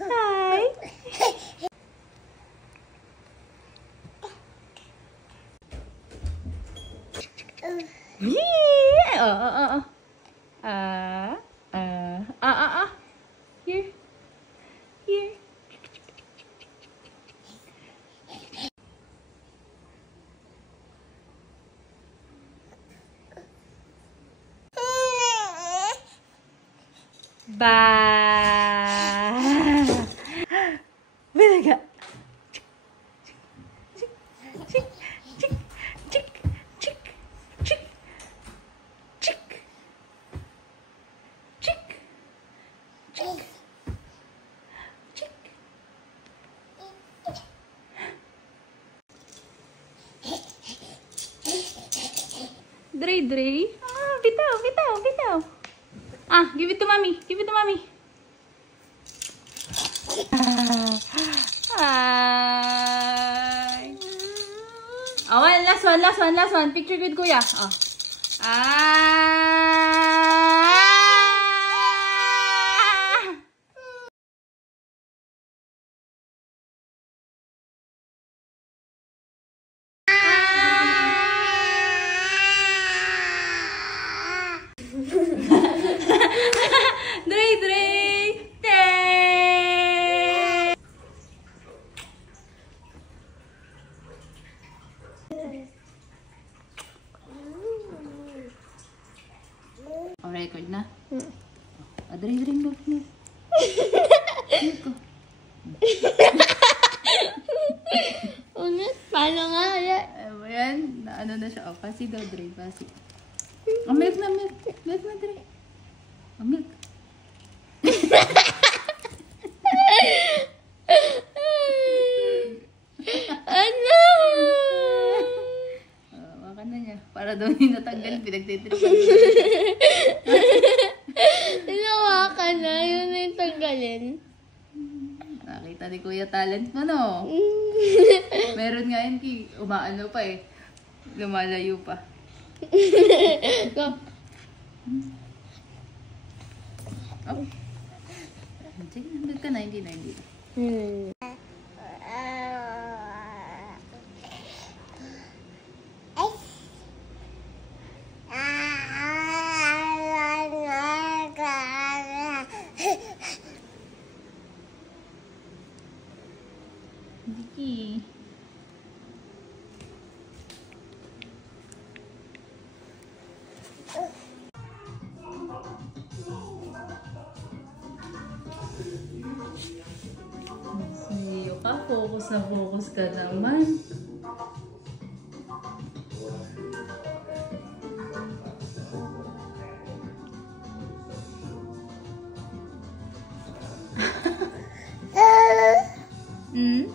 Hi. Yeah. Here. Here. Bye. Vinaga. Chick, chick, chick, chick, chick, chick, chick, chick, chick. Dre, Dre. Ah, bitaw, bitaw, bitaw. Ah, give it to mommy. Give it to mommy. Hi. Oh, last one. Picture with Kuya. Oh. Ah. Dre. Oh, record na? Oh, Dre, milk. Paano nga? Ayan, ano na siya. Oh, pasi daw, Dre, pasi. Oh, milk na, Dre. Oh, milk. Ano? Wakan na niya. Para daw hindi natanggal, pinagtitripan. Tinawakan na, yun na yung tanggalin. Nakita ni Kuya talent mo, no? Meron nga yun, umaano pa eh. Lumalayo pa. Go. Oh. Sige, nandun ka na, hindi na. Diki. Siyo ka, focus ka naman. Hmm?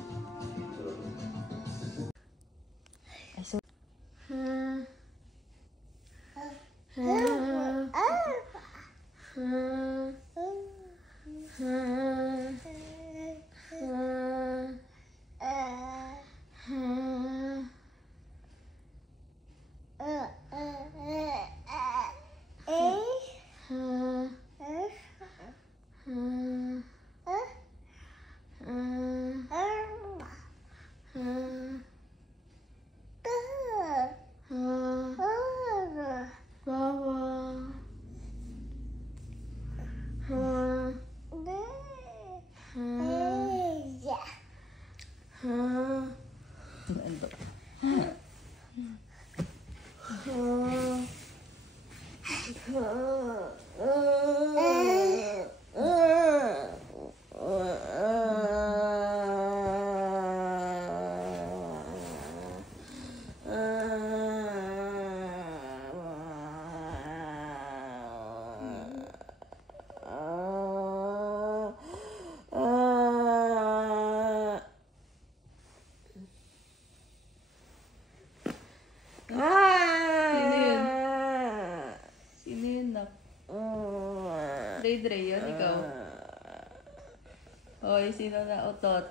Dre, yun, ikaw. Hoy, sino na utot?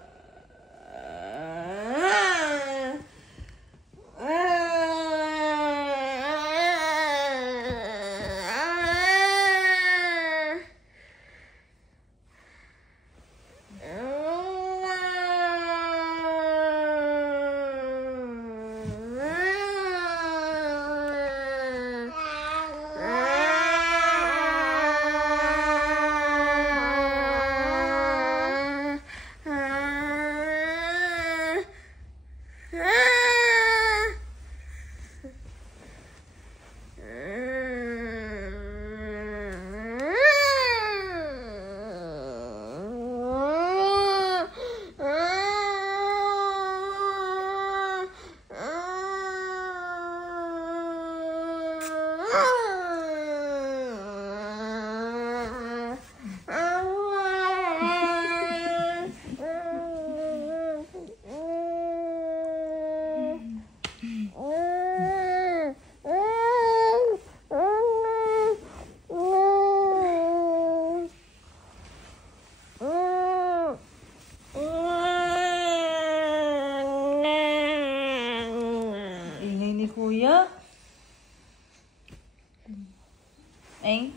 Eng?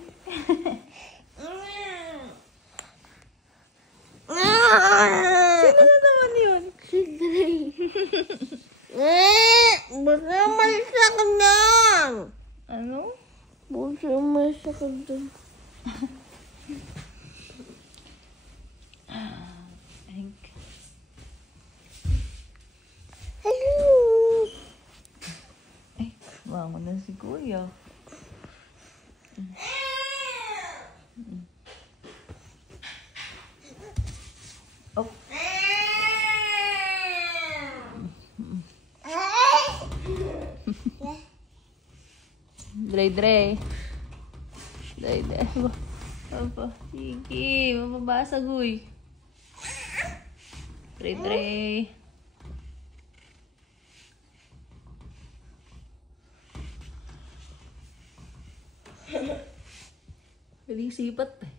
Sino na naman yun? Si Dre. Baka malisa ka lang. Ano? Baka malisa ka lang. Eng. Hello. Ay, bangon na si Kuya. Oh. Dre. Dre. Apa? Sige, mababasag uy. Dre. Hindi sipat eh.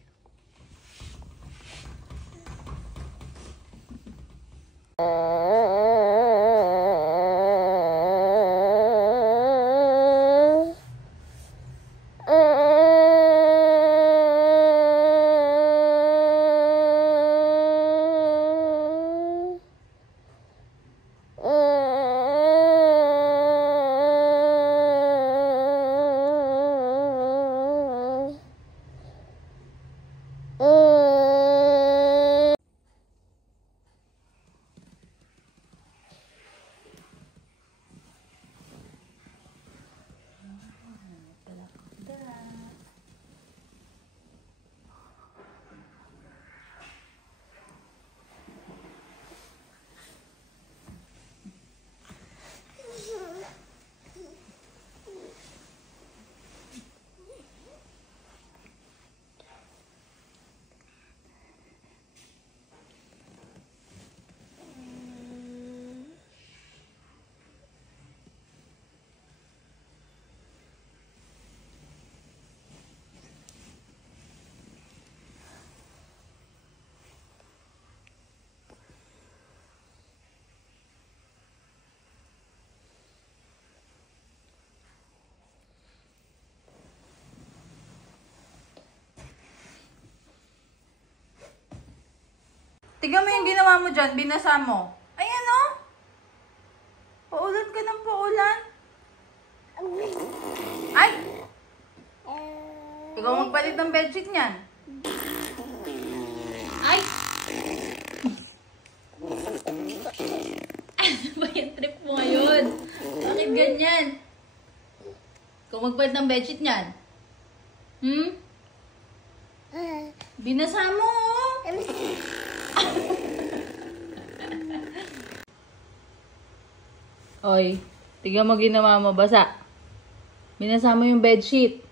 Tignan mo yung ginawa mo dyan, binasa mo. Ayan o. Paulan ka ng paulan. Ay! Ikaw magpalit ng bedsheet niyan. Ay! Ano ba yung trip mo ngayon? Bakit ganyan? Ikaw magpalit ng bedsheet niyan. Binasa mo oh. Oy, tignan mo ginawa mo, basa. Binasa mo yung bedsheet.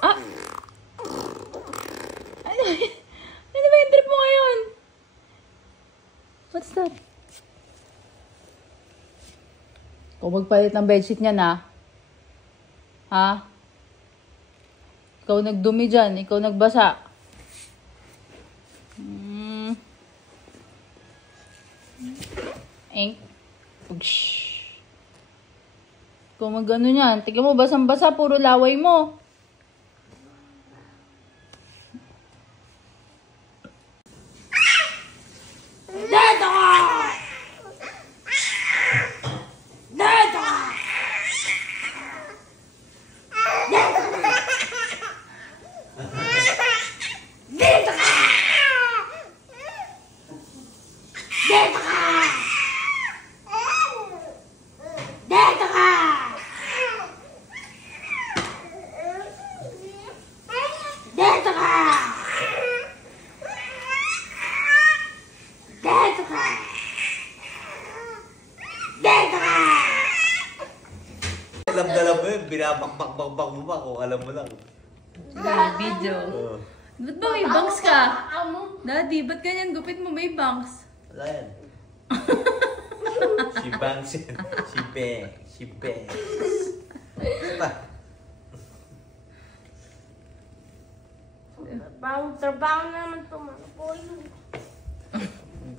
Ah! Ano ba yung trip mo ngayon? What's that? Kung magpalit ng bedsheet niya na. Ha? Ikaw nagdumi dyan, ikaw nagbasa. Kung mag-ano yan, tignan mo, basang-basa, puro laway mo. Alam mo yun, binabakbak-bakbak mo ba kung alam mo lang. Video. Ba't ba may bangs ka? Daddy, ba't ganyan gupit mo may bangs? Wala yan. Si Bangs yan. Si Bangs. Basta. Trabaho naman ito, mga boy.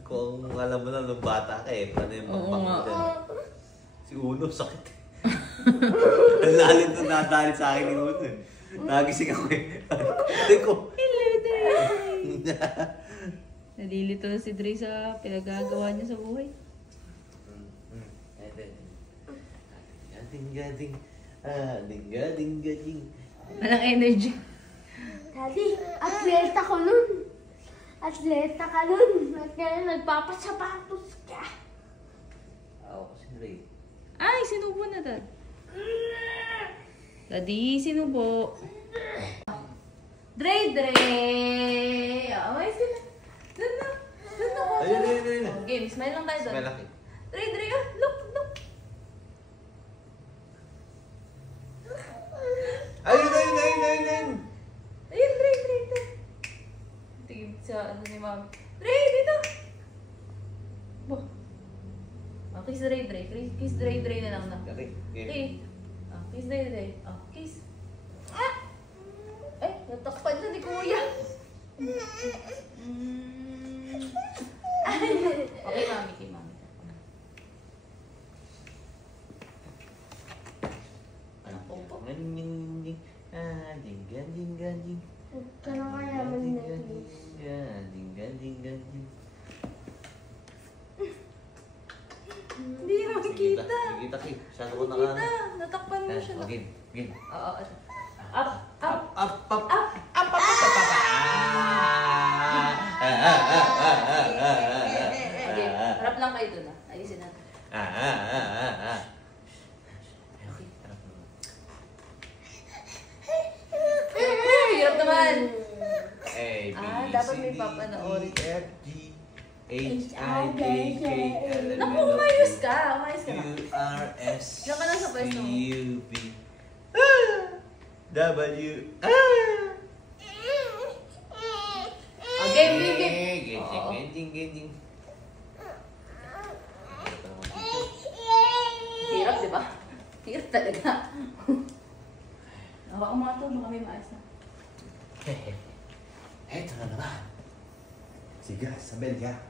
Kung alam mo na nung bata ka eh, paano yung Oo bakbak nga. mo dyan? Si Uno, sakit. Ang lalim na nadalit sa akin yung uto eh. Nagising ako eh. Hindi ko. Hello, Dre! Nalilito na si Dre sa pinagagawa niya sa buhay. Ding-gading. Ding-gading-gading. Walang energy. Daddy, atleta ko nun. Atleta ka nun. At kaya nagpapasapatos ka. Ako kasi Ray. Ay, sinubo na, Dad. Daddy, sinubo. Dre! Oh, ay, sila. Doon na. Ayun. Oh, game, smile lang tayo doon. Malaki. Dre, ah. Look. Ayun. Ayun, Dre. Tingin sa ano ni Mami. Dre, dito! Bo. Oh, kiss Dre. Kiss Dre na lang na. Okay. Okay. Oh, kiss Dre. Oh, kiss. Ay, natakpan na ni Kuya. Okay, Mami. Kay Mami. Anak ko po. Ding-gading-gading. Huwag ka na kaya mag-Netflix. Ding-gading-gading. Hindi makikita. Kita Ki. Saan ko naka... Kita, natakpan mo siya. Game. Oo. Up. Up. Okay, harap lang kayo dun. Ayusin natin. Hirap naman. Dapat may papanoorin. H-I-J-K-L-M-N-O-P Naku, umayos ka na. Q-R-S Diyan ka lang sa pwesto mo. C-U-B W Game. Ginding. Hirap, di ba? Hirap talaga. Hawakan mo nga ito, baka may maayos na. Eto na naman. Sigas sa belga.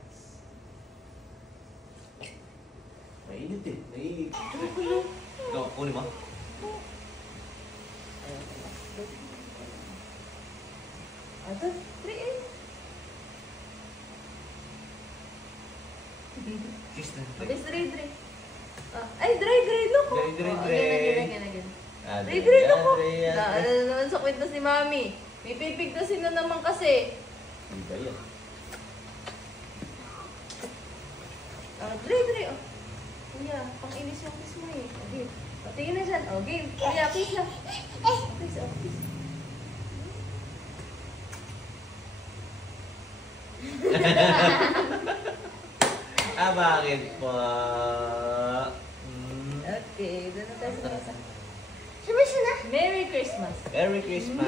Mainit eh. Ikaw, kunin mo. Ito, 3-8. Kiss na. Okay, Dre. Ay, Dre, look ko. Dre. Again. Dre, look ko. Ano naman sa kwento si Mami. May pipigtasin na naman kasi. Iba yan. Dre. Oh. Kuya, pang-inis yung kiss mo eh. Okay. Tingin na dyan. Okay. Kuya, kiss na. Kiss. Bakit po? Okay, doon na tayo sa mesa. Sumisya na. Merry Christmas. Merry Christmas!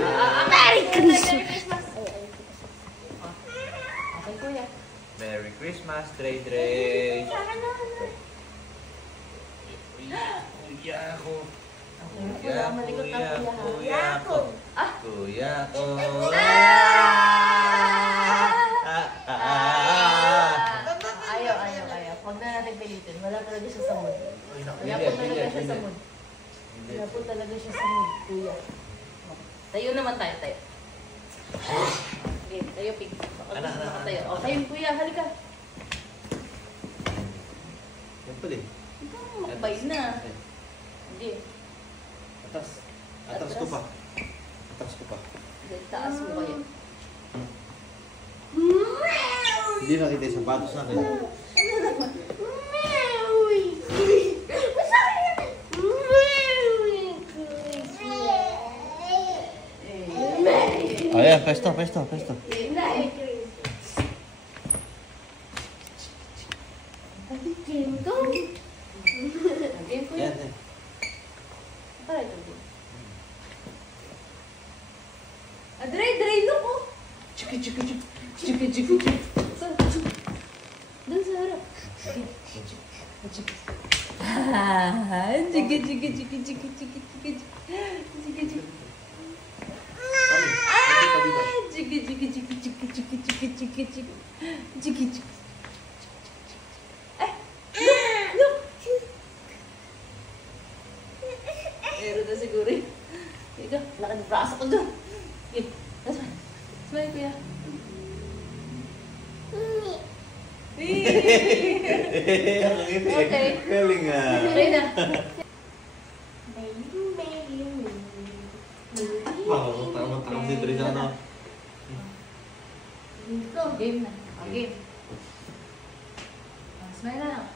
Merry Christmas. Okay, Kuya. Merry Christmas, Dre! Saka na. Kuya ko! Okay, wala malikot na Kuya. Kuya ko! Ayaw. Huwag na natin pilitin. Wala talaga siya sa mood. Wala po talaga siya sa mood, Kuya. Tayo naman tayo. Okay, tayo, Pig. Tayo. Okay, Kuya, halika. Yan pala eh. Ikaw, makabay na. Hindi. Atras ko pa. Hindi, taas mo kayo. Hindi nakita yung sapatos natin. Ayan, pesto. Game go. Game, Kuya. Yan. Para ito, game. Dre, look, oh. Chiki. Doon sa harap. Chiki. Look. Meron na siguro yun. Ika, laki ng braso ko doon. Okay, let's smile. Smile, kuya. Okay. Galing ah. Try na. Takot si Tris ano. Game na. Okay. Smile na lang.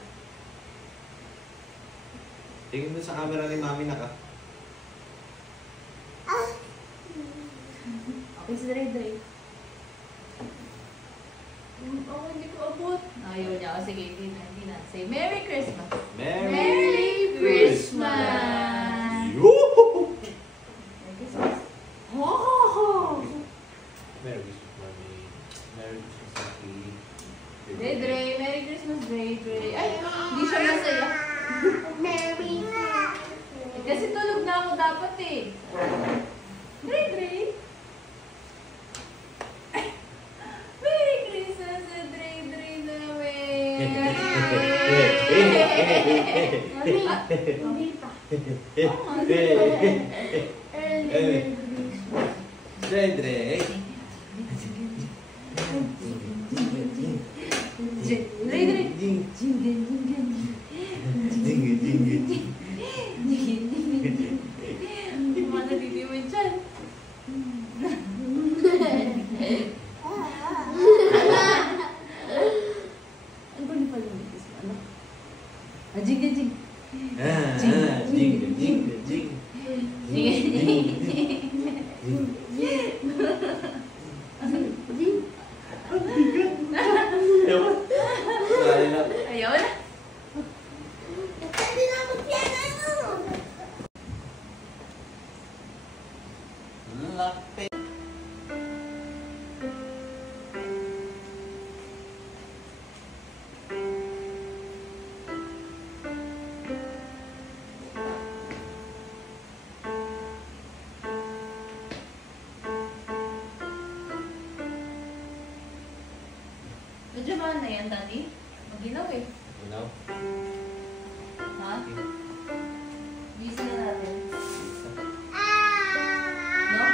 Tingin mo sa camera ni Mami na ka. Okay, si Dre. Oh, hindi ko abot. Ayaw niya. O, sige, hindi na. Say, Merry Christmas. Merry Christmas! Yoo! Merry Christmas. Oh! Merry Christmas, Mami. Merry Christmas, Mami. Dre. Merry Christmas, Dre. Ay, hindi siya masaya. Merry Kasi tulog na ako dapat eh. Dre. Ay, Merry Christmas, Dre namin. Mami, hindi pa. Oh, Merry Christmas. Dre. Dre. Mga nagtitiwan dyan. Ang gulo pala ng itis mo, ano? Jing. Jing. Ayaw na. Pwede na mag-piano! Lapit. Medyo mahal na yan, Daddy. Maginaw eh. You know? Ha? Bisa na natin. No?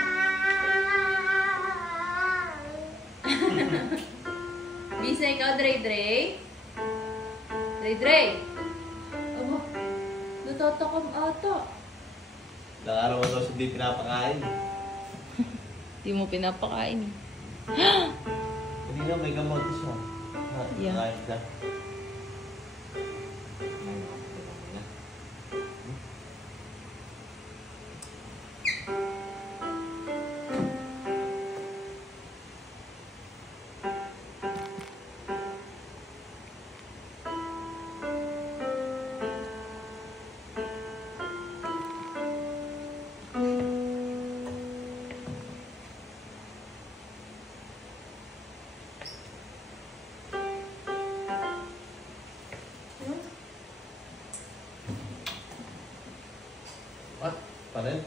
Bisa ikaw, Dre. Dre. Aba, natatakam ata. Ilang araw mo daw hindi pinapakain. Di mo pinapakain. Hindi na, may gamot siya. Yeah. Kain ka. What? Pa rin?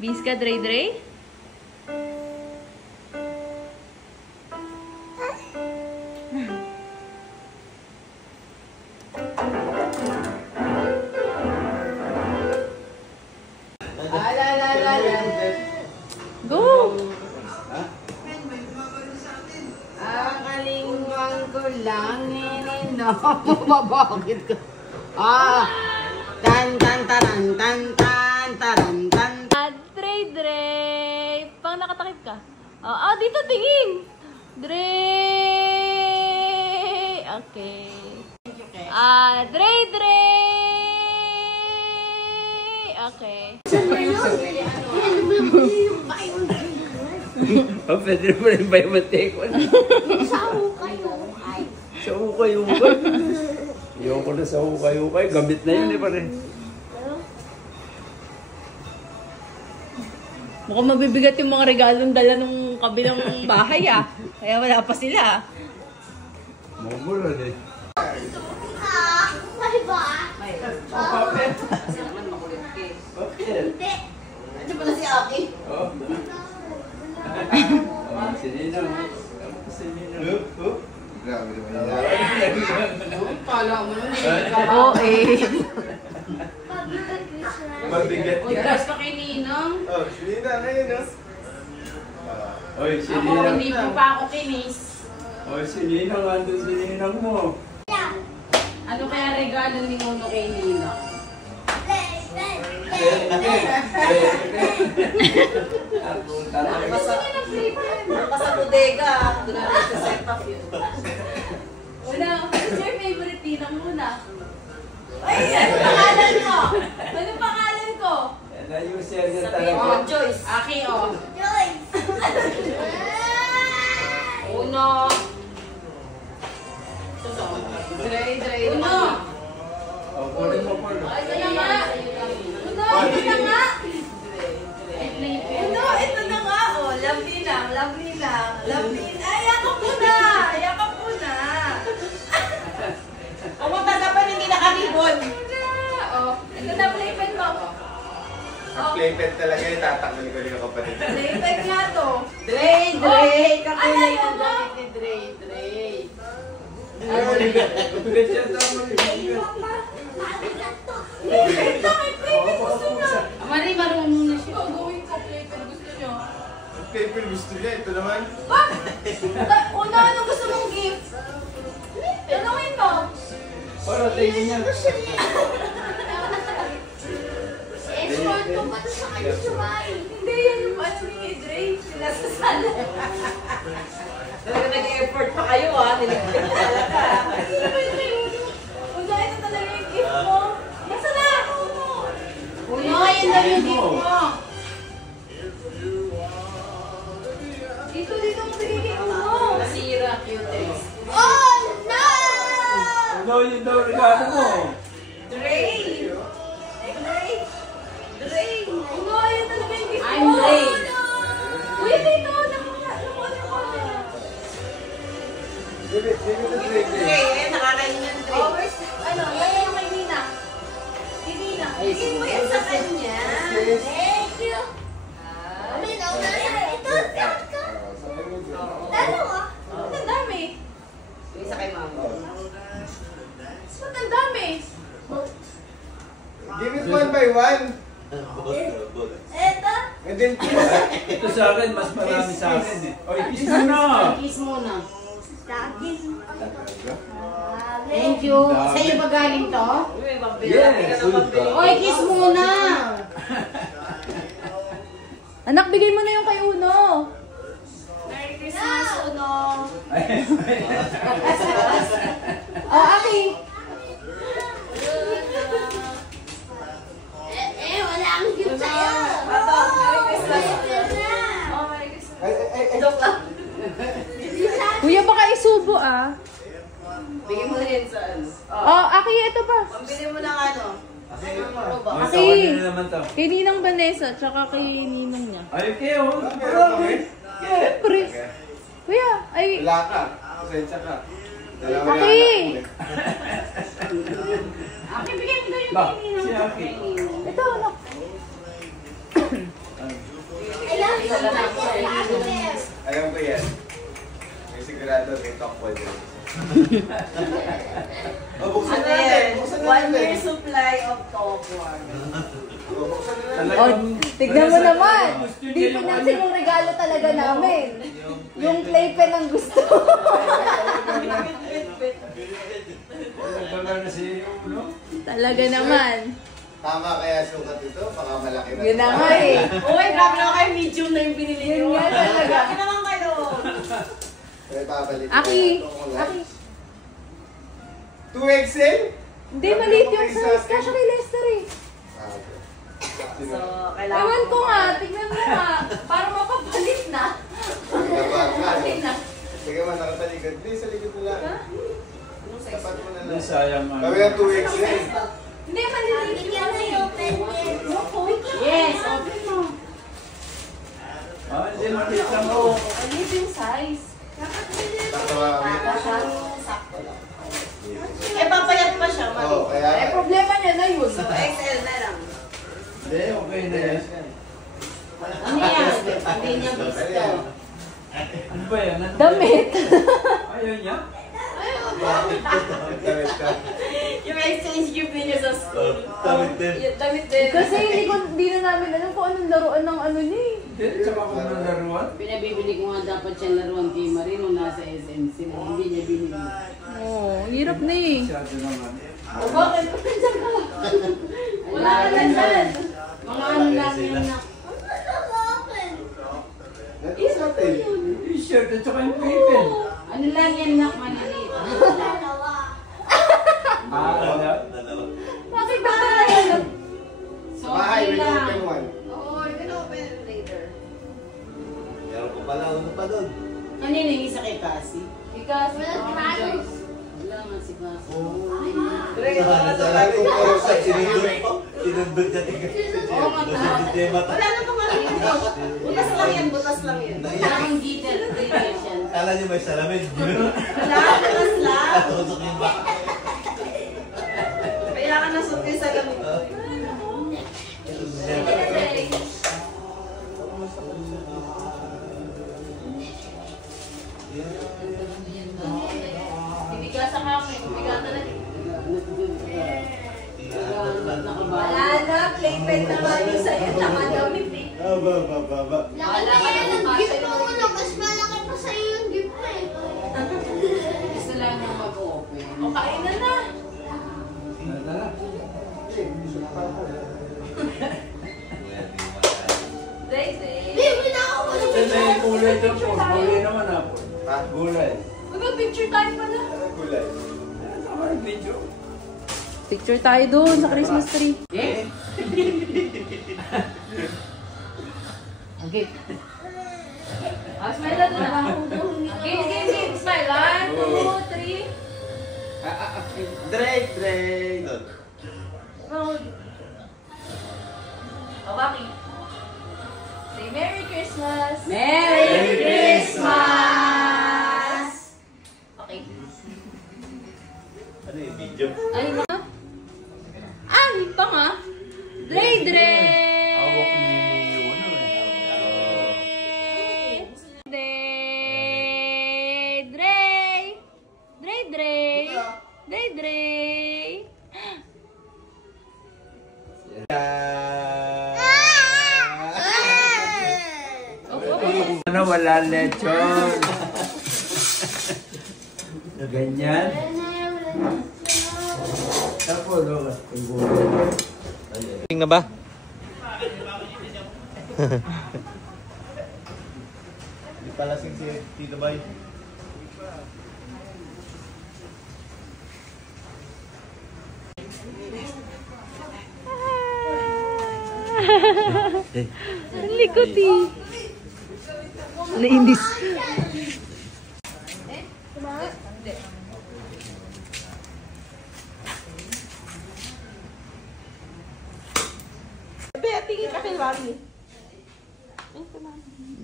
Bis ka, Dre? Go! Kalingwan ko lang nino. Bakit ka? Tan tan taran tan tan taran tan. Dre. Pang nakatakip ka. Dito tingin. Dre. Okay. Dre. Okay. Oh, pwede mo rin ba yung mantekon? Sa ukay-ukay. Sa ukay-ukay. Ayoko na sa ukay-ukay. Gamit na yun eh pare. Mukhang mabibigat yung mga regalong dala ng kabilang bahay ah. Kaya wala pa sila. Mumura eh. May ba? Bakit? Hindi. Ano pala si Aki? Oh. Si Ninang. Si Ninang. Grabe naman yan. Kala mo nun Oo eh. Mabigat Pagkas pa kay Ninang. Oh, sige na, ngayon, no? Oy, si Ako, Ninang. hindi po pa ako kinis. Oy, si Ninang. Andun si Ninang mo. Ano kaya regalo ni Nono kay Ninang? Sa bodega. Doon natin sa set up yun. Una, what's your favorite Ninang muna? Ay, ano pangalan ko? Ano pangalan ko? Na-user niya Sabi mo, talaga. Joyce. Aki, oh. Uno. Dre. Uno. Oh, kunin mo, Paul. Ito na nga. Ito na nga. Ito na nga. Oh, lovely lang. Ay, yakap mo na. Pumunta na pa hindi nakaribon. Oh, ito na playpen mo. Oh, Playpen talaga yun, tatakal ko rin yung kapatid. playpen nga to. Dre. Kakulay Ano ng mo? gamit ni Dre. Mabigat siya tama. Bakit playpen gusto niya? Mari, marunong na siya. Oh, gawin ko playpen gusto niya. Playpen gusto niya, ito naman. Una, ano gusto mong gift? Tanungin mo. Para tingin niya. Escort ko pa to sa kanya si Rai. Hindi, yan yung ano ni Dre. Sila sa sala. Talaga nag-effort pa kayo niligpit ko talaga. Una, ito talaga yung gift mo. Nasa na? Uno, yun lang yung gift mo. Dito mo bigay mo. Nasira, cutex. Oh no! Ano yun daw regalo mo? Dre! Una, yan talaga yung gift mo. I'm Dre. Kuya, dito. Nakuha na. Dre, nakakain yan, Dre. Oh, where's, lagay mo kay Nina. Kay Nina. Bigay mo yan sa kanya. Thank you. Kami na una na. Ito, ka. Dalawa. Ba't ang dami? Yung isa kay Mama. Ba't ang dami? Give it one by one. Ito. And then Ito sa akin, mas marami sa akin eh. Oy, kiss mo na! Kiss muna. Dagin. Thank you. Sa iyo ba galing to? Yes! Oy, kiss muna. Anak, bigay mo na yung kay Uno. Merry Christmas, Uno. Oh, Aki. Wala ang gift sa'yo. Merry Christmas. Oh, Merry Christmas. Joke lang. Kuya, baka isubo ah. Bigyan mo na yan sa ano. Oh, Aki, ito pa. Pambili mo ng ano. Roba. Sa Aki. kanya na naman to. Kay Ninang Vanessa, tsaka kay Ninong niya. Ay, kayo! Marami! Siyempre. Kuya, ay... wala ka. Pasensya ka. Dalawa na Aki! Aki, bigyan mo daw yung Ba, kay Ninang. si Aki. Ito, anak. I love you. Alam ko yan. May sigurado may tokpol din. Buksan Ano na natin. yan? Buksan na 1 year natin. supply of topcorn. Buksan na natin. Oh, tignan mo naman. Hindi pinansin yung regalo talaga namin. Yung playpen ang gusto. Nagbaga na si Uno. Talaga naman. Tama kaya sukat ito? Baka malaki na. Yun na nga eh. Uy, grabe na kayo. Medium na yung binili Yun nyo. nga talaga. Grabe naman kayo. May babalik. Aki, Aki. 2XL? Hindi, maliit yung size. Kasya kay Lester eh. Ah, okay. So, kailangan Ewan ko nga, tignan mo nga. Para mapapalit na. Sige man, nakatalikod. Hindi, sa likod mo lang. Tapat mo na lang. Sayang man. Kami na 2 weeks na eh. Hindi, maliliit yung Yes, open mo. Ah, hindi makita mo. Maliit yung size. Tatawa kami. Eh, papayat pa siya, mami. Oo, kaya... Eh, problema niya na yun. So, XL na lang. Hindi, okay na yan. Ano yan? Hindi niya gusto. Ano ba yan? Ano ba yan? Damit. Ayaw niya? Damit ka. Yung exchange gift niya sa school. Damit din. Yung damit din. Kasi hindi na namin alam kung anong laruan ng ano niya eh. Hindi, tsaka kung ng laruan. Pinabibili ko nga dapat siyang laruan kay Marie nung nasa SM sila. Hindi niya binili. Oo, hirap na eh. Masyado naman. O bakit? Nandiyan ka. Wala ka na dyan. Mga ano lang yun na. Nandun sa atin. T-shirt at saka yung paper. Ano lang yan nak, manaliit. Ah, alam. Bakit ba tayo? Sa bahay, Okay may lang. open one. Oo, you can open it later. Meron ko pala, ano pa doon? Kanina yung isa kay Cassie. Because, Wala nga si Cassie. Sana kung puro sa sinundot niya tingin. Oo, Hindi mata. Wala na pang ano. Butas lang yan, butas lang yan. Wala kang gitter, gradation. Kala niyo may salamin. Wala, butas lang. Tusok yung baka. Kailangan na suot kayo sa lamig. Ibiga sa kami. Ibiga talaga. Wala na, playpen na nga yung sa'yo. Tama damit eh. Baba. Wala ka na ng gift mo. Mas malaki pa sa'yo yung gift mo eh. Gusto lang niya mag-open. O, kain na na. Tara. Daisy. Baby na ako. Ito na yung kulay doon po. Kulay naman ako. Ha? Gulay. Mag-picture tayo pala. Kulay. Tama yung video. Picture tayo doon sa Christmas tree. Eh? Okay. Ah, smile na doon. Game. Smile. 1, 2, 3. Drake. Doon. Roll. Oh, Baki. Say Merry Christmas. Merry Christmas! Okay. Ano yung video? Ay, ma? Ah, ito nga. Dre! Awak ni ano Dre! Ano, wala lechon. Ganyan. Tapos, no, ang gulay. Tingnan ba? Hindi pala si Tito Bay. Ang likot eh. Naindis. Bea, tingin ka kay Mami.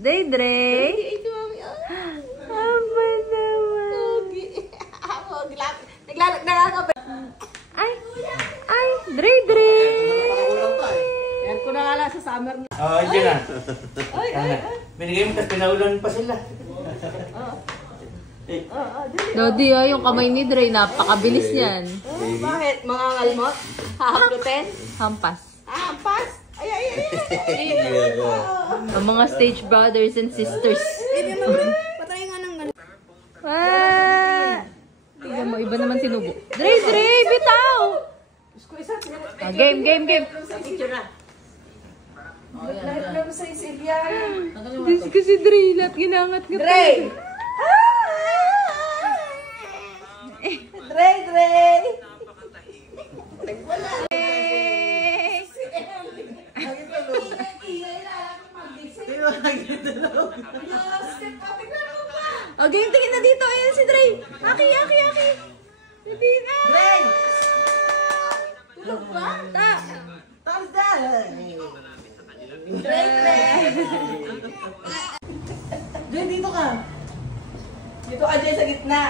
Dre! Aba naman. Naglalagdagan ka. Ay, Dre! Yan ko na nga lang sa summer na. Oo, dyan na. Binigay mo, tapos pinaulan pa sila. Dodi, yung kamay ni Dre, napakabilis niyan. Bakit? Mga ngalmot? Hahaplutin? Hampas. Ah, pas? Ay. Ang mga stage brothers and sisters. Patay nga ng ganun. Tingnan mo, iba naman tinubo. Dre! Bitaw! Ah, game. Picture na. This kasi Dre, lahat ginangat nga. Dre! Dre! tingin na dito. Ayan si Dre. Aki. Hindi na. Dre! Tulog ba? Ta. Dre, dito ka. Dito ka, Dre, sa gitna.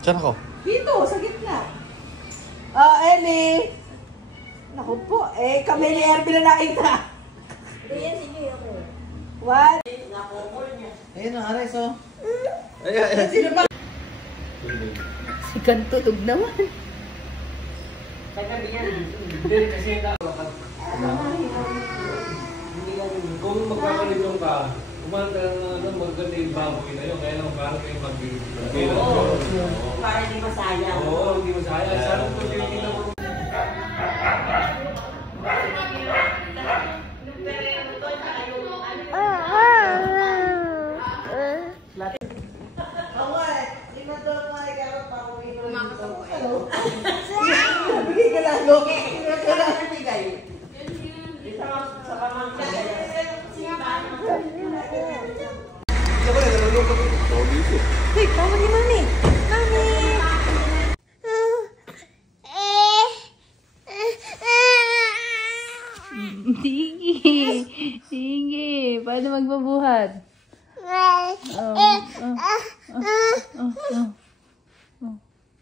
Saan ako? Dito, sa gitna. Ellie. Naku po, kami ni Erby na nakita. What? Ayun ang ares, oh. Sino ba? Si Kantulog naman. Kung magpapanitong ka, kumanta lang na ano, maganda yung baboy na yun. Kaya lang parang kayo mag-bilang. Para hindi masayang. Oo, hindi masaya. Sana po tinitingnan mo. Bigay ka lang, Loki. Ito lang ang bigay. Sa pamangkin. Hey, tama ni Mami. Mami! Sige. Paano magbabuhat?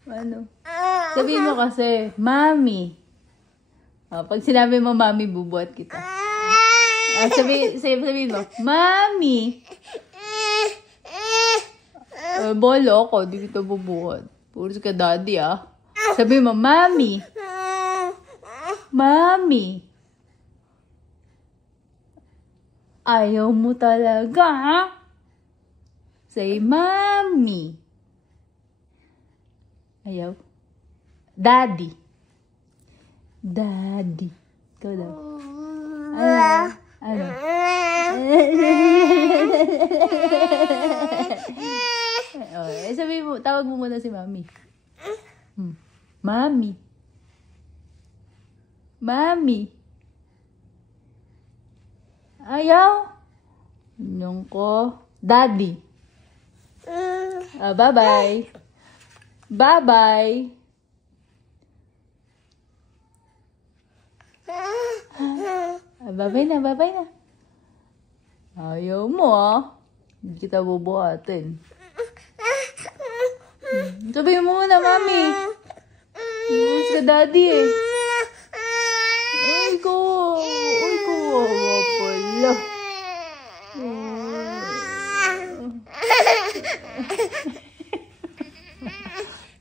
Ano? Sabihin mo kasi, Mami. Pag sinabi mo, Mami, bubuhat kita. Sabihin mo, Mami. Bolo ako, di kita bubuhat. Puros ka, Daddy, ah. Sabihin mo, Mami. Mami. Ayaw mo talaga, ha? Say, Mami. Ayaw. Daddy. Daddy. Ikaw daw. Ano? Sabi mo, tawag mo muna si Mami. Mami. Mami. Ayaw. Inyong ko. Daddy. Bye-bye. Bye-bye. Bye-bye na. Ayaw mo, ah. Hindi kita bubuhatin. Sabihin mo muna, Mami. Miss ka, Daddy, eh. Ay, ko. Wawa pala.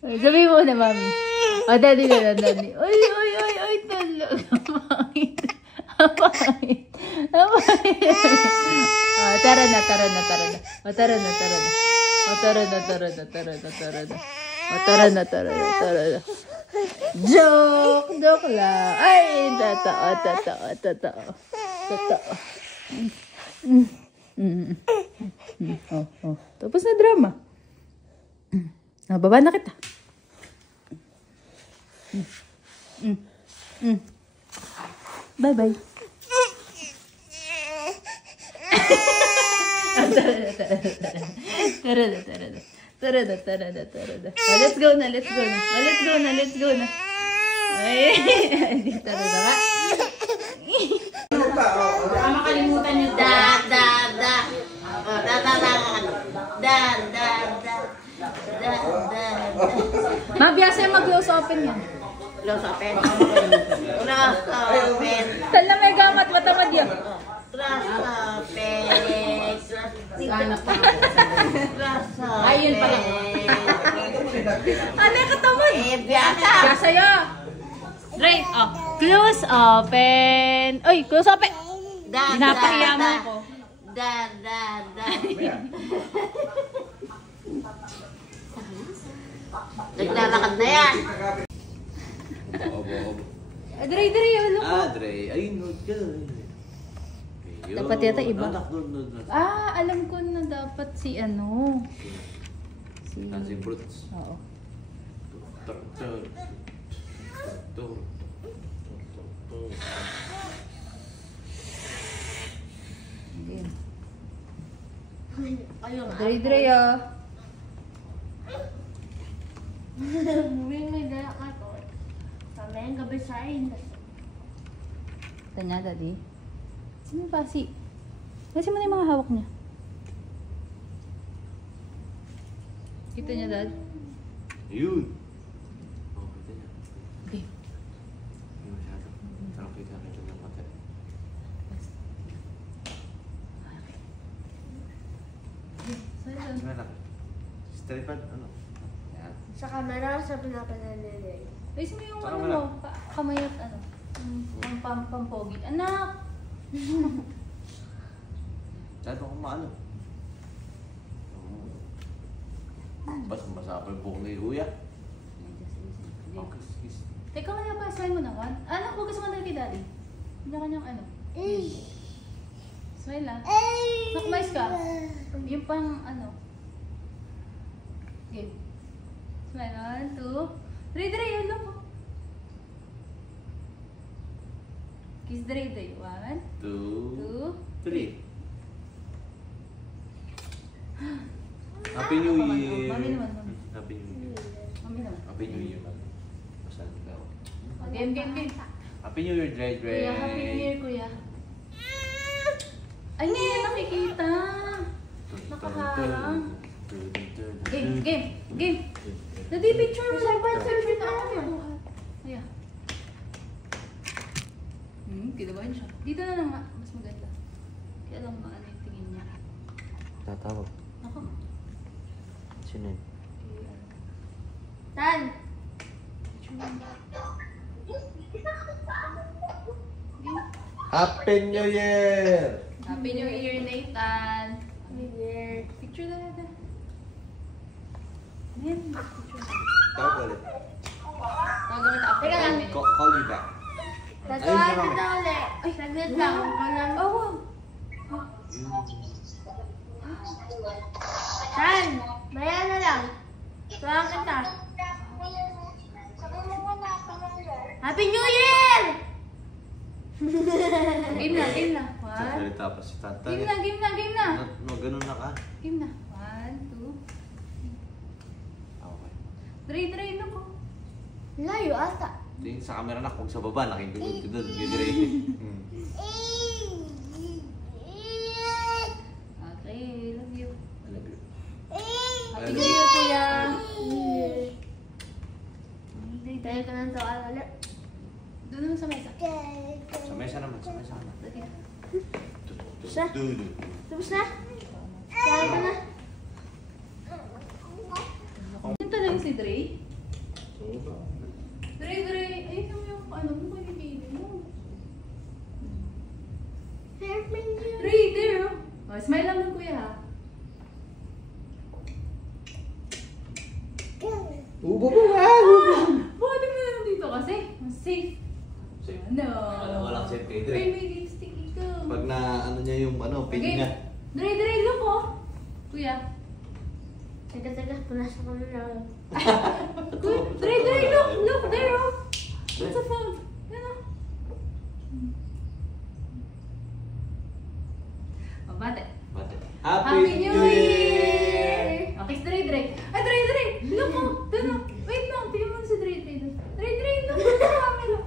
Sabihin mo na, Mami. Daddy na, Daddy. Ay, tulog. Apangit. Tara na. Joke lang. Ay, totoo. Tapos na drama. Baba na kita. Bye-bye. Tara na. Let's go na. Ay, dito na ba? Baka makalimutan nyo. Da. Mabiyasa yung mag-close open yan. Close open. Tal na may gamat, matamad yan. Ayun pala. Ano yung katamad? Biyasa yun. Right, close open. Uy, close open. Pinapahiya mo ako. Da. Naglalakad na yan. Dre, ano ko? Dre. Ayun, nood ka. Dapat yata iba. Nood. Alam ko na dapat si ano. Dancing Fruits. Oo. Dre, May dala ka to. Mamayang gabi sa akin. Kita niya, Daddy. Sino yung pasi? Kasi mo na yung mga hawak niya. Kita niya, Dad? Yun. Oh, kita niya. Okay. Hindi masyado. Parang kita ng konti. Sige lang. Straight pad, ano? Yan. Sa camera, sa pinapananilay. Ayos mo yung Saka ano wala. mo, kamay at ano. Pampogi. Anak! Dahil ako maano. Basa-basa pa yung buhok ni Kuya. Okay, sige. Teka, kaya pa, smile mo naman. Anak, huwag ka sumandal kay Daddy. Kanya-kanyang ano. Smile lang. Nakmais ka. Yung pang ano. Game. Smile. 1, 2, 3, 3. Hello po. Kiss 3, 3. 1, 2, 2, 3. Happy New Year! Mami naman, mami. Happy New Year. Mami naman. Happy New Year, mami. Masan ka ako. Game, game, game. Happy New Year, Dre Dre! Kuya, Happy New Year, kuya. Ay, ngayon nakikita. Nakaharang. Game, game, game. Dadi, picture mo lang. Picture na ako. Ayan. Kinabahan siya. Dito na lang nga. Mas maganda. Kaya lang maano yung tingin niya. Tatawag. Ako. Sino yun? Tan! Picture mo. Game. Happy New Year! Happy New Year, Nathan. Year. Picture na natin. Ayan, picture. Tawag ulit. Tawagan kita after Teka lang. 5 minutes. Call you back. Tatawagan kita ulit. Ay, saglit lang. Oh, wow. Tan! Maya na lang. Tawagan kita. Happy New Year! Game na, game na. Sasalita pa si Tata. Game na, game na, game na. No, ganun na ka. Game na. 1, 2. Okay. Dre na ko. Layo ata. Tingin sa camera na kung sa baba, nakikigod ko doon. Gidre. Okay, love you. I love you. Happy New Year, kuya. Tayo ka ng tawag ulit. Doon naman sa mesa. Sa mesa naman, sa mesa naman. Dali na. Sa? Dudu. Tapos na? Tayo ka na. Yan talaga si Dre? Dre, ayun naman yung ano mo magiging mo. Happy New Year. Dre, there oh. Oh, smile lang ng kuya ha. Ubo mo nga! Bakit mo na dito kasi? Mas safe. Safe. No. Walang safe kay Dre. Ay, may lipstick ikaw. Pag na ano niya yung ano, pin Okay. niya. Dre, look oh. Kuya. Teka, punas ako na lang. Kuya, Dre, look, there oh. What's the phone? Yan oh. Oh, bate. Bate. Happy New Year! Okay, Dre. Ay, Dre! Look oh! Doon oh! Wait lang, tingnan mo si Dre. Dre, look oh! Sa camera.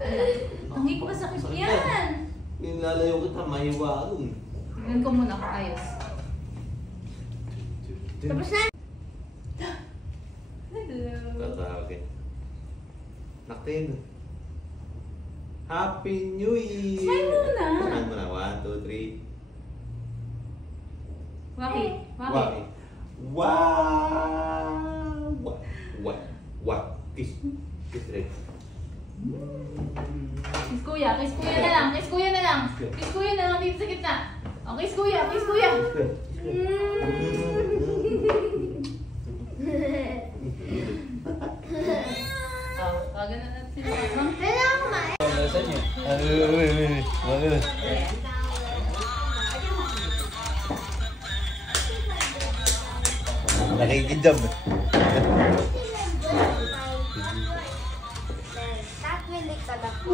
Ang hik pa sakit yan! Yung lalayo kita, mahiwa nun. Tingnan ko muna kung ayos. Tapos na? Hello! Tatawagin. Naktin. Happy New Year! Smile muna. Smile muna. 1, 2, 3. Waki. Wow! What? Kiss. Kiss red. Kiss kuya na lang. Kiss kuya na lang dito sa gitna. Oh, kiss kuya. Oh, kagana natin sila. Kailangan kumain. Nasaan niya? Nakikijam eh. Tatwilik ka na po.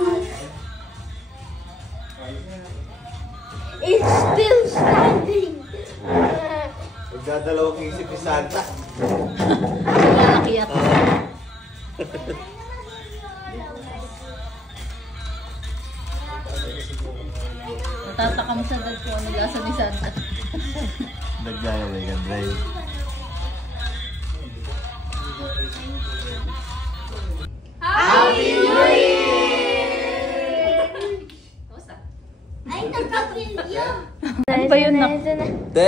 It's still standing. Magdadalawang isip ni Santa. Lalaki ako. Natataka mo sa dad ko ano lasa ni Santa. Naglalaway ka, Dre. Happy New Year! Kamusta? Ay, nagka-video. Ano ba yun na? 10, 9,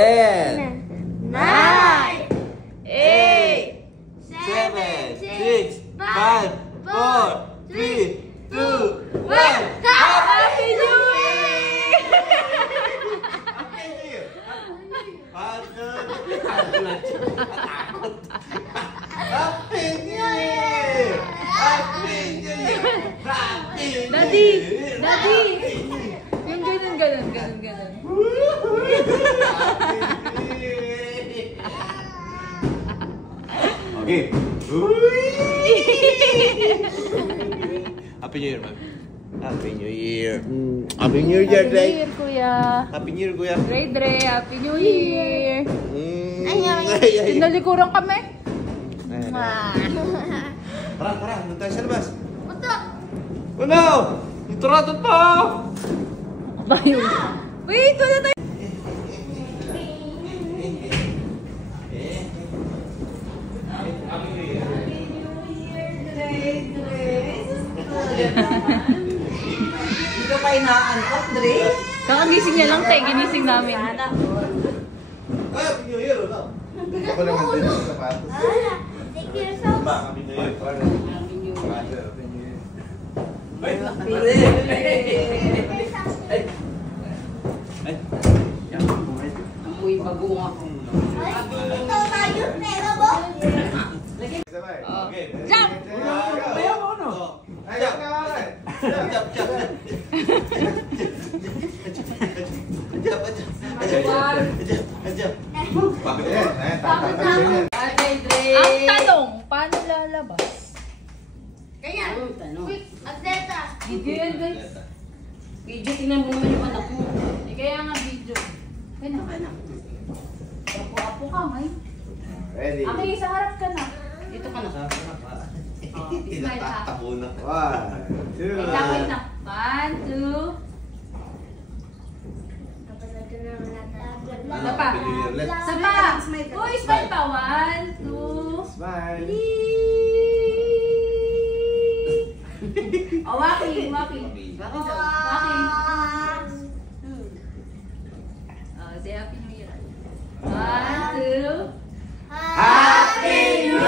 8! 7, 6, 5, 4, 3, 2, 1. Happy New Year! Happy New Year! Happy New Year! Happy New Daddy! Year! Daddy! Yung ganun. Okay. Happy New Year, man. Happy New Year. Happy New Year, Happy New Dre. Year, kuya. Happy New Year, kuya. Dre, Happy New Year! Ay. Sinalikuran kami. Tara, nandun tayo sa labas. Puto. Ano? Ituratot pa! Ba yun? Wait, wala tayo. Dito pa inaantok, Dre. Kakagising niya lang tayo, ginising namin. Happy New Year, ano? Hindi ko naman din yung sapatos. Take yourself. Happy New Year. Amoy bagong ako. Ay, ito tayo, pero mo. Sabay. Okay. Jump! Ayaw mo, no? Ayaw nga nga. Ang tanong, paano lalabas? Kaya, Anong tanong? quick, atleta. Video yan, guys. Video, tingnan mo naman yung anak mo. Kaya nga video. Kaya na. Apo ka, may. Ready? Okay, sa harap ka na. Dito ka na. Smile ha. Tinatakbo na. 1, 2. Wait na. 1, 2. Isa pa. Happy New Year, let's. Isa pa. Uy, smile pa. 1, 2. Smile. Oh, walking. Bakit daw? Walking. Oh, say Happy New Year. 1, 2. Happy New Year!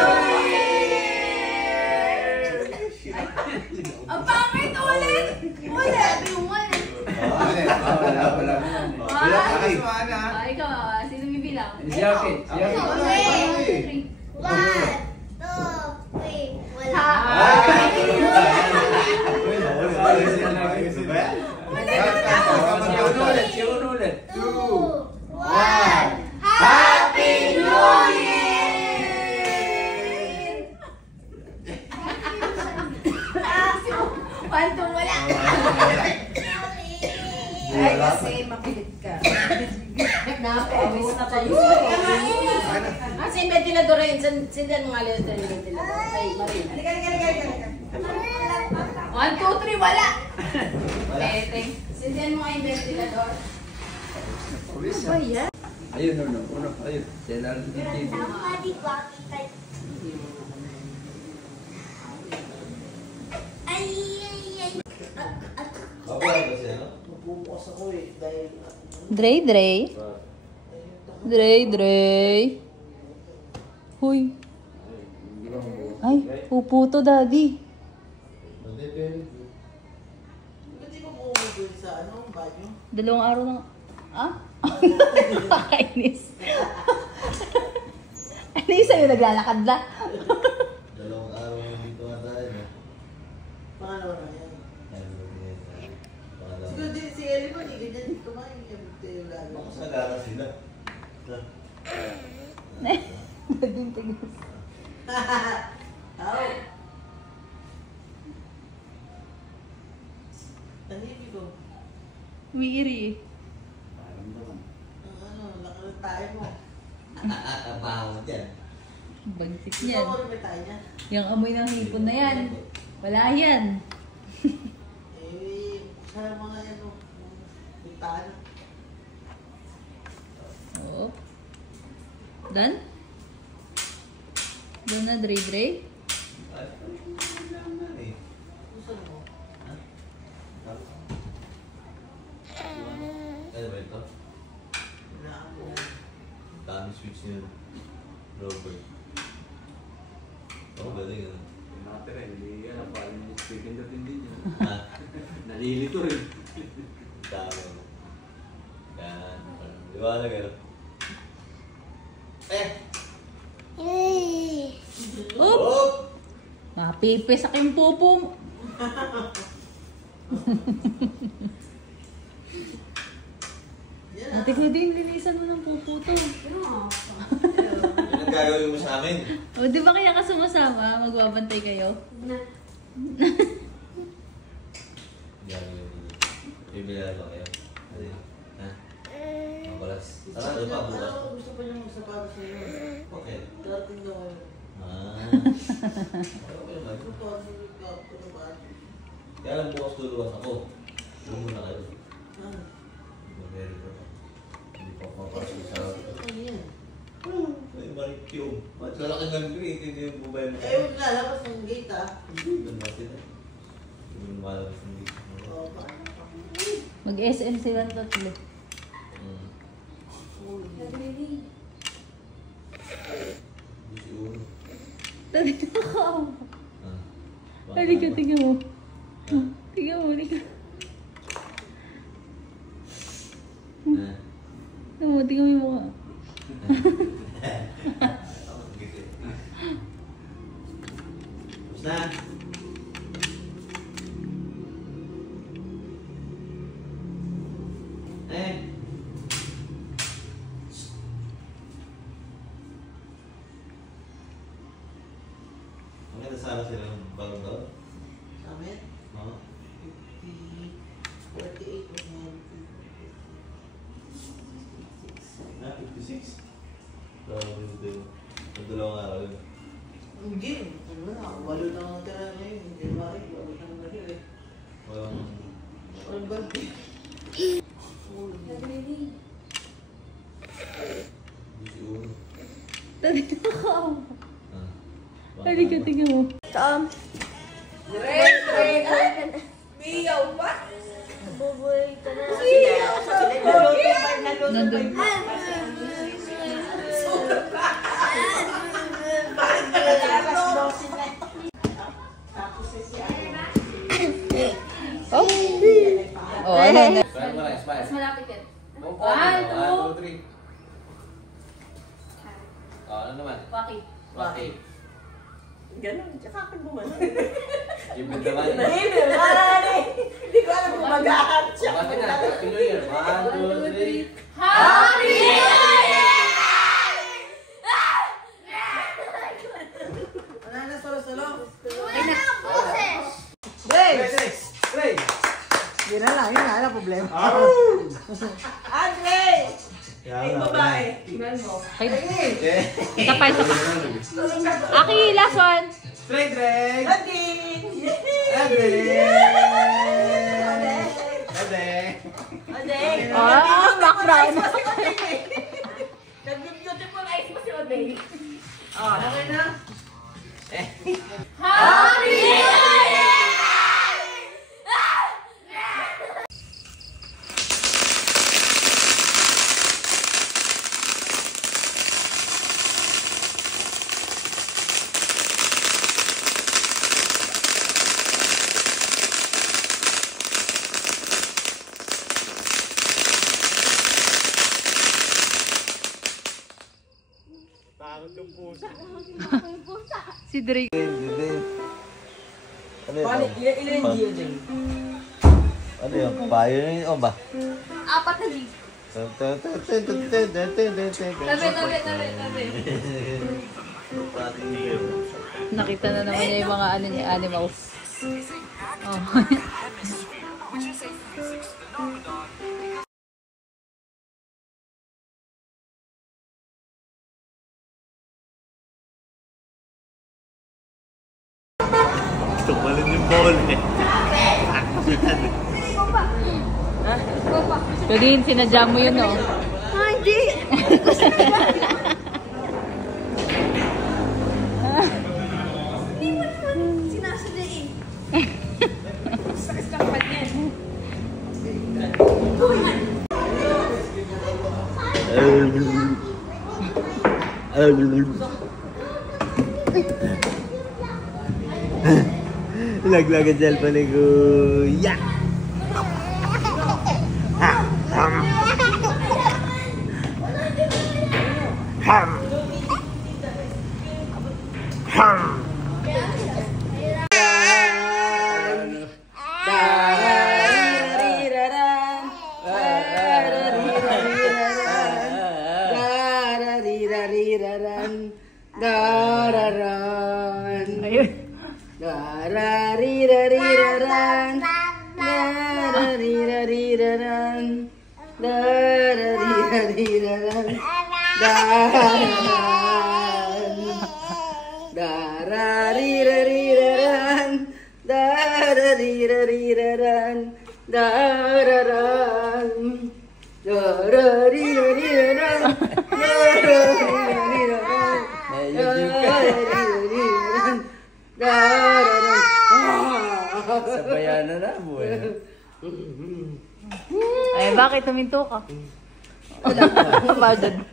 Ang pangit ulit! Ulit! Wala. Ah, ikaw, sino bibilang? Si Yaki. Si Yaki. Ikaw, 1, 2, 3. 1, 2, 3. Wala. Happy New Year! Ulit. 2, 1. Happy New Year! Panto wala. Ay, kasi mapilit ka. Napawis na kayo. Ah, si ventilador rin. Sindihan mo nga lang yung ventilador. Ay, Marin. 1, 2, 3, wala. Tete. Sindihan mo nga yung ventilador. Ayun, uno. Ayun. Sila rin yung TV. Tama, di ba? Ay. Nabubukas ako eh. Dahil Dre. Huy. Ay, upo to, daddy. Hindi ko bumugol sa banyo. 2 araw na. Ah? Nakakainis. Ano yung sa'yo, naglalakad na? 2 araw na dito nga tayo. Pangalawa na yan. Siguro din si Ellie mo, hindi ganyan dito ba? Yung lalo. Nakasagara sila. Naging tigas. How? Tahimik ko. Umiiri eh. Lakas tayo mo. Baho dyan. Bagsik Gusto yan. ko rin may tayo niya. Yung amoy ng hipon na yan. Wala yan. Eh, sa mga yan, no? Bintaan. Oo. Done? Done na, Dre Dre? Ay, naman eh. Gusto mo? Ano ba ito? Binaan mo. Dami switch niya. Robert. Oo, galing ah. Yung nakatira, hindi yan. Parang yung speaking the din yun. Ha? Nalilito rin. Dami. Yan. Liwanag ano? Oop! Oh! Mapipisak yung pupo mo. Ate Claudine, linisan mo ng pupo to. Yan ang gagawin mo sa amin. O, di ba kaya ka sumasama? Magbabantay kayo? Gagawin mo. Bibili ko kayo. Ano yun? Ha? Mabalas. Sarado pa bukas. Gusto pa niya magsapatos sa iyo. Okay. Dating daw kayo. Ah. Okay naman. Ano pa? Ano ba? Kaya lang bukas tuluwas ako. Doon muna kayo. Ah. Very good. Hindi pa ako mapasok sa harap. Ano yan? May marikyo. Malaki ng green. Hindi yung bubay mo. Eh, huwag lalabas ng gate, ah. Doon natin eh. Doon malabas ng dito. Oo, paano pa? Mag-SM sila ng tatlo. Busi ulo. Dali ako. Ah. Halika, tingnan mo. Tingnan mo, halika. Ah. Tingnan mo, tingnan mo yung mukha. Tapos na. Maganda sana sila ng bagong taon. Sa amin? Oo. 48 was Na, 56. Grabe din. Ang dalawang araw yun. Hindi. Walo na ang tira ngayon. January, walo na ang nahil eh. Walang... Walang birthday. Busi ulo. Dali ako. Ah. Halika, tingnan mo. Miyaw pa? Bubuhay ka na. Nandun. Oh, ano na? Smile mo lang, smile. Mas malapit yan. One, two, three. Ano naman? Waki. Waki. Ganon. Tsaka akin bumalik. Give me the money. Hindi ko alam kung mag-ahat siya. Waki na. Happy New Year. One, two, three. Happy Wala na, solo-solo. Ray! Break! Ray! Hindi na lang, yun nga, wala problema. Andre! Ay, babae. Isa pa, isa pa. Aki, last one. Straight, Ray! Nadine! Ade! Ade! Oh, background. Nag-beautiful eyes mo si Odey. Okay na? Happy Si Drake. Ano yun? Ilan hindi yun din? Ano yun? Payo na yun o ba? Apat na di. Nakita na naman niya yung mga ano niya, animals. Oh. Tumalon yung bola eh. Ikaw pa. Ikaw pa. Lagin, sinadya mo yun, oh. Ah, hindi. Hindi ko sinadya. Hindi mo naman sinasadya eh. Sakit lang pa niyan. Laglagan sa cellphone ni Kuya. Ayun. Darariraran. Darariraran. Darariraran. Darariraran. Darariraran. Dararan. Darariraran. Darariraran. Dararan. Sabayan na mo eh. Ay, bakit tuminto ka? Bagad.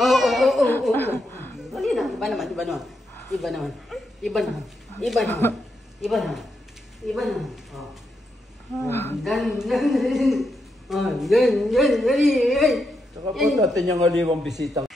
Oo. Dali na. Iba naman. Tsaka po natin yung aliwang bisitang.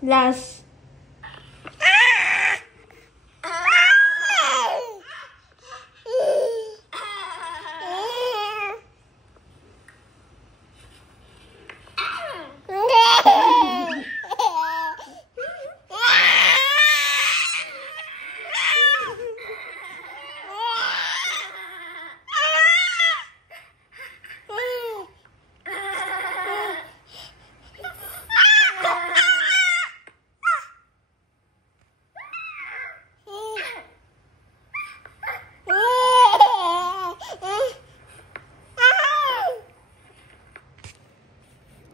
Last.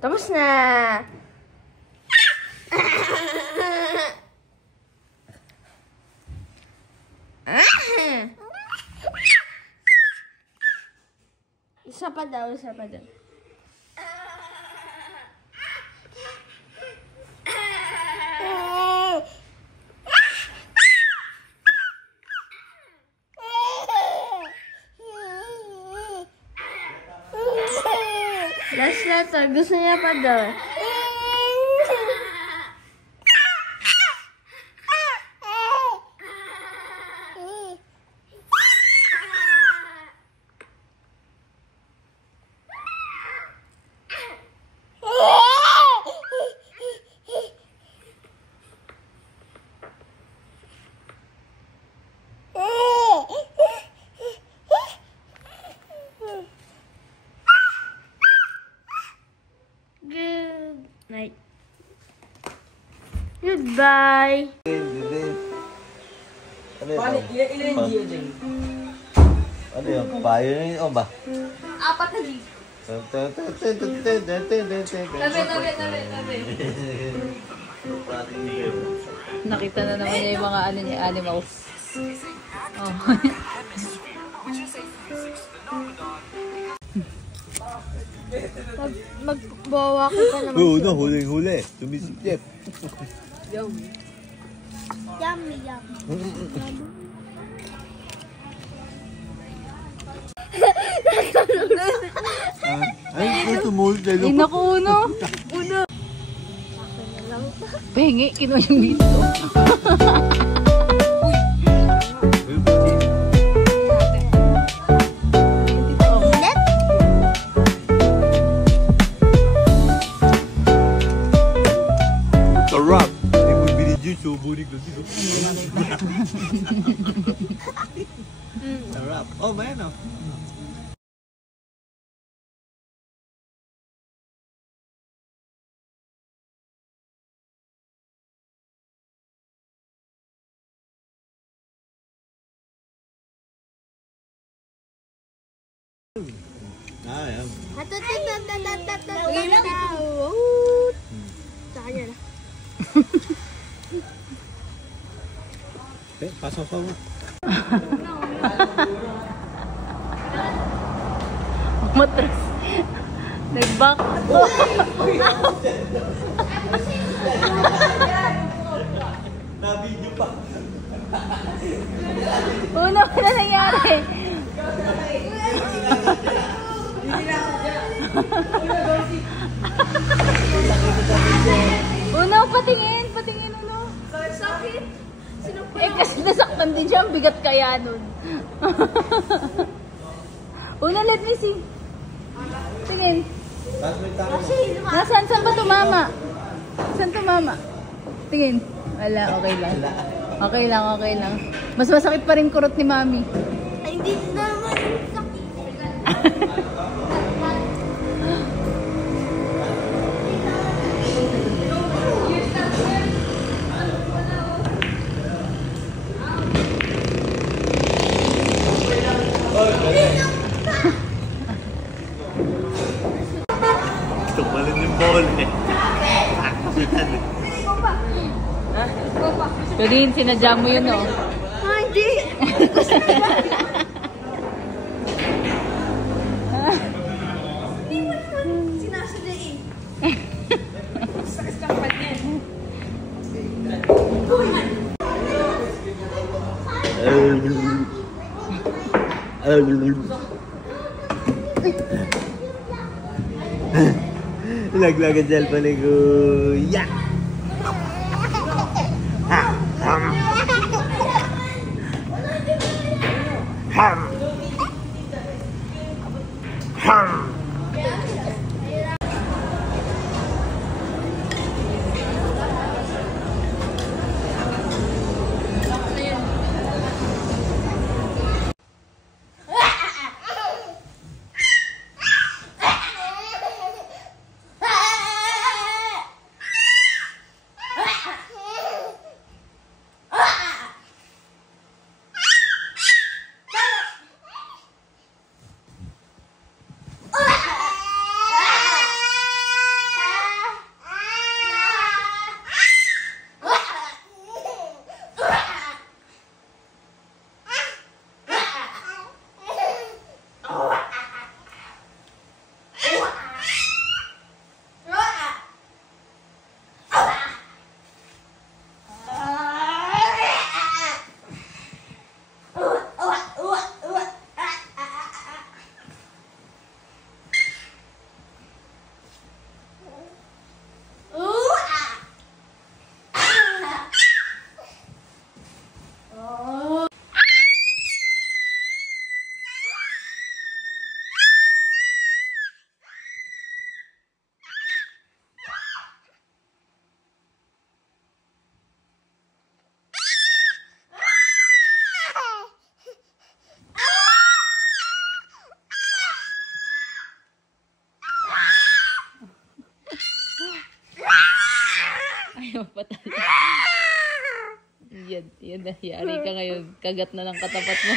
Tapos na. Isa pa daw. Last letter. Gusto niya pa daw. Good night. Goodbye. Ano yun? Ilan yung Gio dyan? Ano yun? Payo na yun o ba? 4 na di. Tabi. Nakita na naman niya yung mga ano niya, animals. Oh. Magbawa ko pa naman. Oo, no, huling-huli. Tumisikip. Yummy, yummy. Ay, ito mo. Ay, naku, uno. Pengi, kinuha yung dito. Sarap. Hindi mo binidyo, subunig na dito. Sarap. Oh, may ano. Ah, yan. Sa kanya na. Eh, pasok ka mo. Matras. Nag-back. Na-video pa. Uno, ano nangyari? Uno, patingin uno. Sakit. Eh kasi nasaktan din siya, ang bigat kaya nun. Uno, let me see. Tingin. Saan ba tumama? Saan tumama? Tingin. Wala, okay lang. Okay lang. Mas masakit pa rin kurot ni Mami. Ay, hindi naman sakit. Tumalin yung ball eh. Yun, sinadya mo yun, oh. Ah, hindi. Hindi mo naman sinasadya eh. Sakit lang pa din. Laglagan sa cellphone ni Kuya. mapatalo. Yan na. Yari ka ngayon. Kagat na ng katapat mo.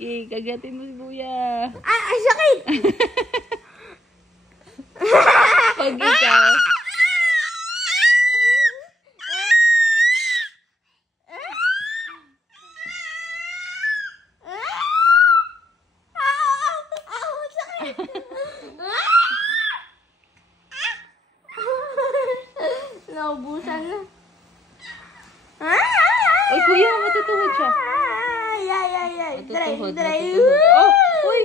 Okay, kagatin mo si Kuya. Ay, sakit! Pag ikaw. Naubusan na. Uy, Kuya, matutuhod siya. Ay. Matutuhod. Dry. Oh, uy.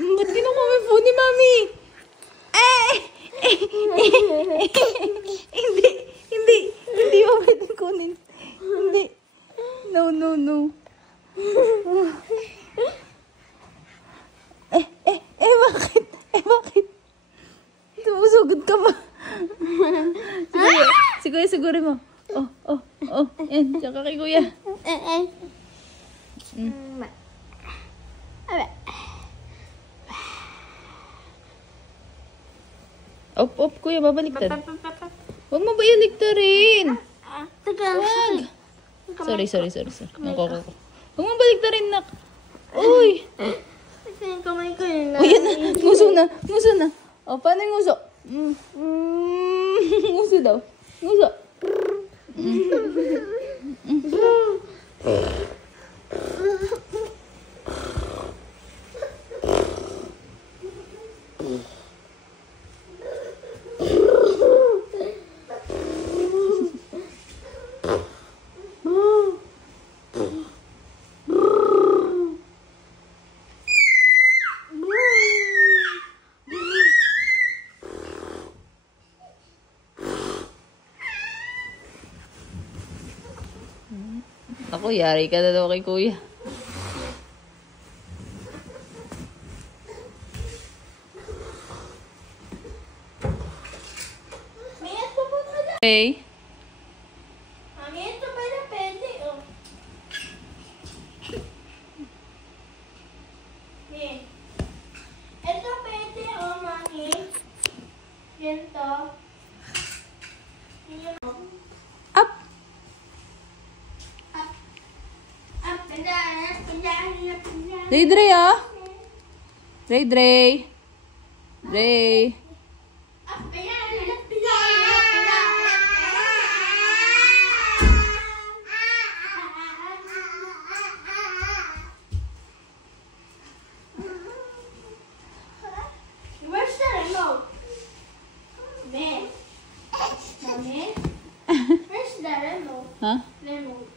Ba't kinukuha mo yung phone ni Mami? Hindi mo pwedeng kunin. Hindi. No. Bakit? Sumusugod ka ba? Siguro mo. Oh. Yan, tsaka kay Kuya. Op, Kuya, babaliktad. Huwag mo ba iligtarin? Wag. Sorry. Ako. Huwag mo baliktarin, nak. Uy. Yung kamay ko yun. O, yan na. Nguso na. O, paano yung nguso? Nguso daw. Nguso. Ako, yari ka na daw kay Kuya. Okay. Mami, ito pa na pwede, oh. Ito pwede, oh, Mami. Yan to. Up. Dre, ah. Dre. Where's the remote? Ha? Lemon.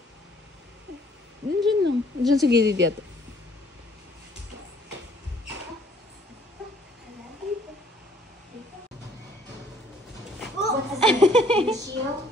Diyan lang. Diyan sa gilid yata. What is it? Shield?